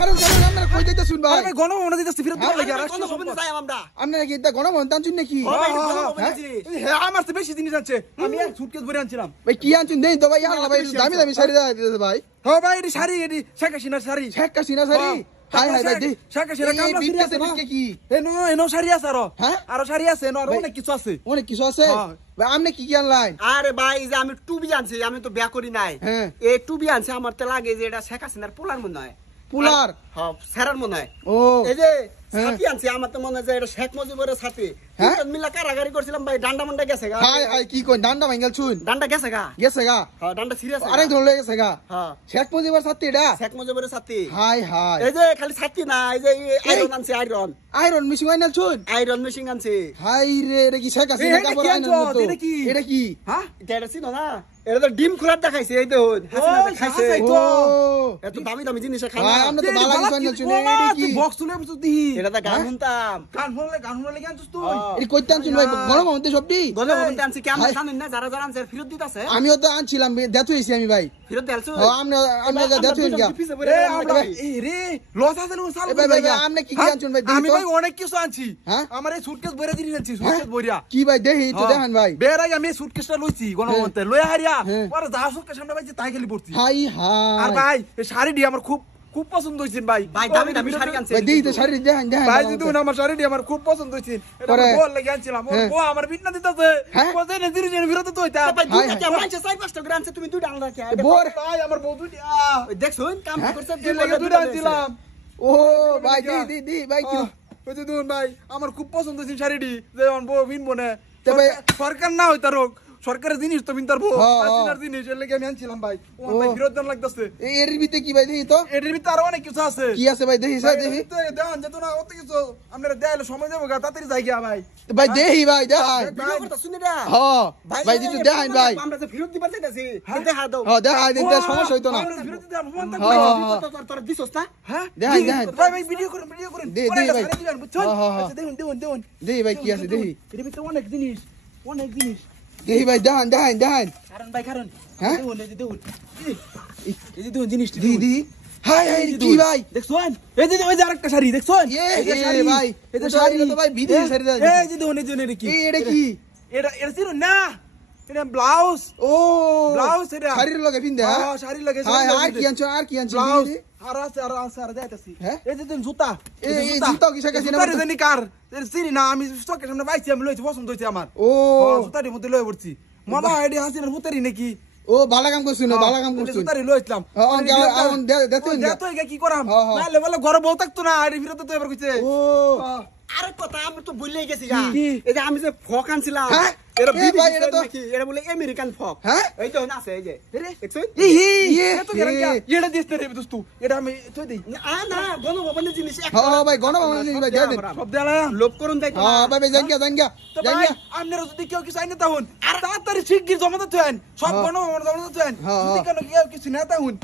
কারণ আমরা কই দিতে শুন ভাই ভাই গণভবনে দিতেছি ফেরত দিতে লাগি আর গণভবনে যাই আমরা আপনারা কি এটা গণভবন টানছুন নাকি হ্যাঁ আমার তো বেশি জিনিস আছে আমি এক সুটকেস ভরে আনছিলাম ভাই কি আনছুন দেই তো ভাই আল্লাহ ভাই দামি দামি শাড়ি দিতে ভাই হ্যাঁ ভাই এটি শাড়ি এটি শেখ হাসিনার শাড়ি শেখ হাসিনা শাড়ি হাই হাই ভাই দি শেখ হাসিনা কামলা ফিরে আছে না কি এনো শাড়ি আছে হ্যাঁ আরো শাড়ি আছে এনো আরো অনেক কিছু আছে অনেক কিছু আছে ভাই আপনি কি আনলাইন আরে ভাই যে আমি টুবি আনছি আমি তো বিয়া করি নাই হ্যাঁ এই টুবি আনছি আমার তো লাগে যে এটা শেখ হাসিনার পোলার মনে হয় পুলার হ্যাঁ সেরার মনে হয় ও এই যে ছাতি আনছি আমার তো মনে হয় যে এটা শেখ মুজিবের ছাতি মিল্লা কারাগারি করছিলাম ভাই ডান্ডা মান্ডা গেছে গা হাই হাই কি কই ডান্ডা ভাঙাল ছুন ডান্ডা গেছে গা হ্যাঁ ডান্ডা সিরিয়াস আরেক ধরে লয়ে গেছে গা হ্যাঁ শেখ মুজিবের ছাত্রী এটা শেখ মুজিবের ছাতি হাই হাই এই যে খালি ছাতি না এই যে আয়রন আনছি iron missing Ainal ছুন iron machine আনছি হাই রে এটা কি শেখ হাসিনা কাপড় আইনাল মতো এটা কি হ্যাঁ এটা চিনো না এটা তো ডিম খোলার দেখাইছে এই দেখুন হাসিনা খাইছে ও এত দামি দামি জিনিস খাই ভাই আমরা তো বালা কিছু আইনাল ছুন এটা কি বক্স তুলে বুঝছ দি এটা তো গান শুনতাম গান শুনলে জ্ঞান তুই এটা কইতে আনছুন ভাই গণভবন তে সবটি গণভবনতে আনছি কেমন জানেন না যারা যারা আনছে ফেরত দিতাছে আমিও তো আনছিলাম দেখো হইছি আমি ভাই ফেরত দেলছো আমরা দেখো হইছি এই রে লস আছে না সাল ভাই ভাই আপনি কি আনছুন ভাই আমি ভাই অনেক কিছু আনছি আমার এই সুটকেস ভরে দিয়ে আনছি সুটকেস ভরিয়া কি ভাই দেখি তো দেখেন ভাই বের আগে আমি সুটকেসটা লইছি গণভবনতে লইয়া হারিয়া পরে যা সুটকেস সামনে ভাই তাই খালি পড়ছি হাই হাই আর ভাই এই শাড়িটি আমার খুব খুব পছন্দ হইছে ভাই ভাই দামি দামি শাড়ি আনছে ভাই দেখি তো শাড়ি দেখেন ভাই দিদু আমার শাড়িটি আমার খুব পছন্দ হইছে এটা বল লাগি আনছিলাম ও আমার বিন্না দিতেছে কোজে না দিরি জন বিরত তো হইতা ভাই দুইটা কে মানছে 4-5টা গ্রাম আছে তুমি দুইটা আনলা কে বোর ভাই আমার বউ দুইটা দেখছুন কাম করছে দুইটা আনছিলাম ও ভাই দি ভাই কি ওই দিদু ভাই আমার খুব পছন্দ হইছে শাড়িটি যে আমার বউ বিনবো না তো ভাই সরকার না হইতা রোগ সরকারের জিনিস তো বিনতার বউ হাসিনার জিনিস এর লাগি আমি আনছিলাম ভাই ও ভাই বিরোধ দান লাগতেছে এর ভিতরে কি ভাই দেখি তো এর ভিতরে আরো অনেক কিছু আছে কি আছে ভাই দেখি স্যার দেখি দেন যেত না অত কিছু আপনারা দেয়ালে সময় দেবো গা তাড়াতাড়ি যাই গিয়া ভাই ভাই দেখি ভাই দেখাই ভিডিও করতে শুনি না হ্যাঁ ভাই দিটু দেখাই ভাই আমরা যে ফেরত দিবার চাইতাছি দেখা দাও হ্যাঁ দেখাই দিতে সমস্যা হইতো না বিরোধী দেন মন থাক তোর দিছস না হ্যাঁ দেখাই ভাই ভাই ভিডিও করেন দে ভাই বুঝছেন আচ্ছা দেখুন দেখি ভাই কি আছে দেখি এর ভিতরে অনেক জিনিস দেখি ভাই দেখান কারণ ভাই কারণ হ্যাঁ দেখুন এই যে দেখুন জিনিসটি দি হাই হাই কি ভাই দেখছুন এই যে ওই যে আরেকটা শাড়ি দেখছুন এই যে শাড়ি ভাই এই যে শাড়ি তো ভাই বিধি শাড়ি এই যে দেখুন এই কি এটা কি এটা ছিল না এটা ব্লাউজ ও ব্লাউজ এটা শাড়ির লগে পিন দে হ্যাঁ শাড়ি লাগে হাই আর কি আনছো ব্লাউজ আর যাইতাছি এই যে দেখুন জুতা এই জুতা কি শেখ হাসিনা জুতা জানি কার চিনি না আমি চোখের সামনে পাইছি আমি লইছি পছন্দ হইছে আমার ও জুতাটির মধ্যে লয়ে পড়ছি মনে হয় এটি হাসিনার পুতারি নাকি ও ভালো কাম করছুন ভালো কাম করছুন জুতারি লইছিলাম দেখুন কি করাম নাইলে বলে ঘরে বউ থাকতো না এর ভিতরে তো এবার কইছে ও আরে কথা আমি তো ভুলেই গেছি গা এই যে আমি যে ফক আনছিলাম এটা ভাই এটা তো এটা বলে আমেরিকান ফক হ্যাঁ এই তো না আছে এই যে দেখছুন এত কেন এটা দিতে রে দোস্ত এটা আমি তুই দেই না গণভবনের জিনিস হ্যাঁ ভাই গণভবনের জিনিস ভাই দেন সব দেলা লোভ করুন তাই তো হ্যাঁ ভাই জান গিয়া আপনারা যদি কেউ কিছু আইনা তাহুন আর তাড়াতাড়ি শিগগির জমা দিতে হন সব গণভবন জমা দিতে হন যদি কেন কেউ কিছু না তাহুন